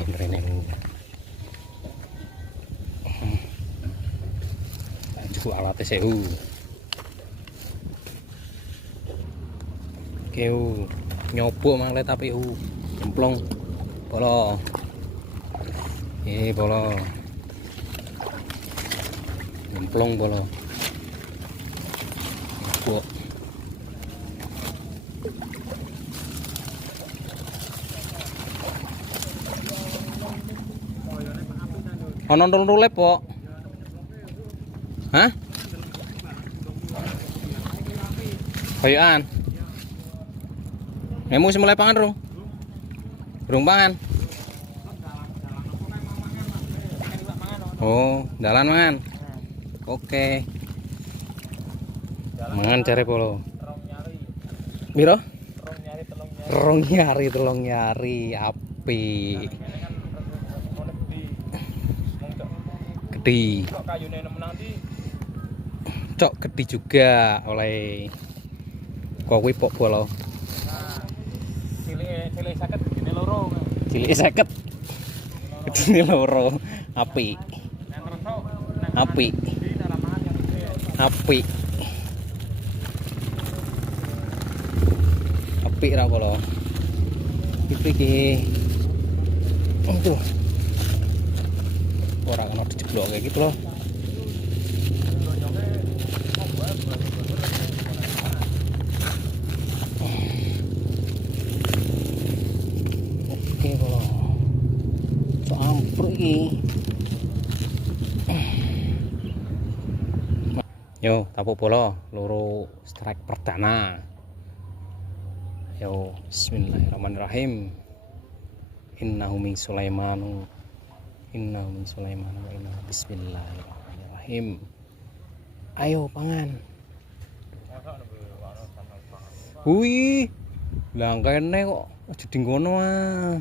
Nih mrene juga alatnya sewu keu nyobo manglet tapi jemplong bolo bolo jemplong bolo nyobo ono rulep po. Hah? Kayaan. Nemu mulai pangan rung. Rung pangan. Oh, dalan mangan. Oke. Mangan cari polo. Miro? Rong nyari api. Gede. Cok gede juga oleh kowe pok bolo. Cilik 50. Gedene loro. Api. Api. Api. Api ra bolo. Iki. Aduh. Ora ono dijeblok kayak gitu loh. Oke bolo. Sampai iki. Yo, tapuk bola loro strike perdana. Yo, bismillahirrahmanirrahim. Innahu min Sulaiman. Bismillahirrahmanirrahim. Ayo pangan. Wih, lah kene kok jadi ngono ah.